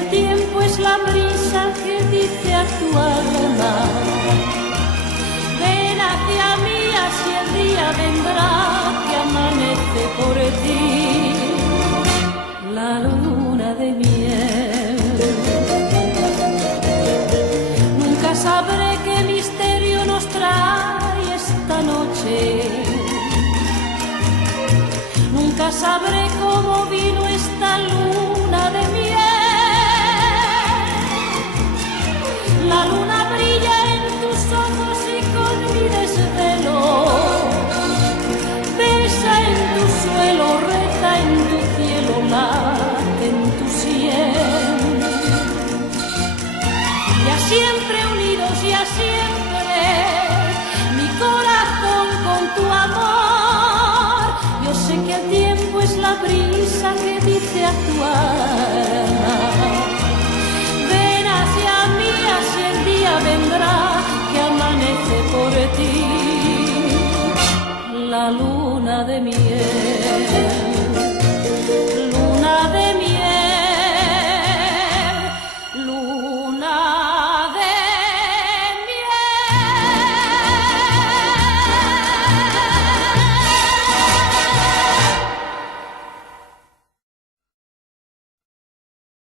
el tiempo es la brisa que dice a tu alma: ven hacia mí, así el día vendrá que amanece por ti. La luna de miel. Nunca sabré qué misterio nos trae esta noche. Nunca sabré cómo vino esta luna de miel. La luna brilla en tus ojos y con mi desvelo besa en tu suelo, reza en tu cielo, late en tu sien. Ya siempre unidos, ya siempre, mi corazón con tu amor. Yo sé que el tiempo es la brisa que dice actuar.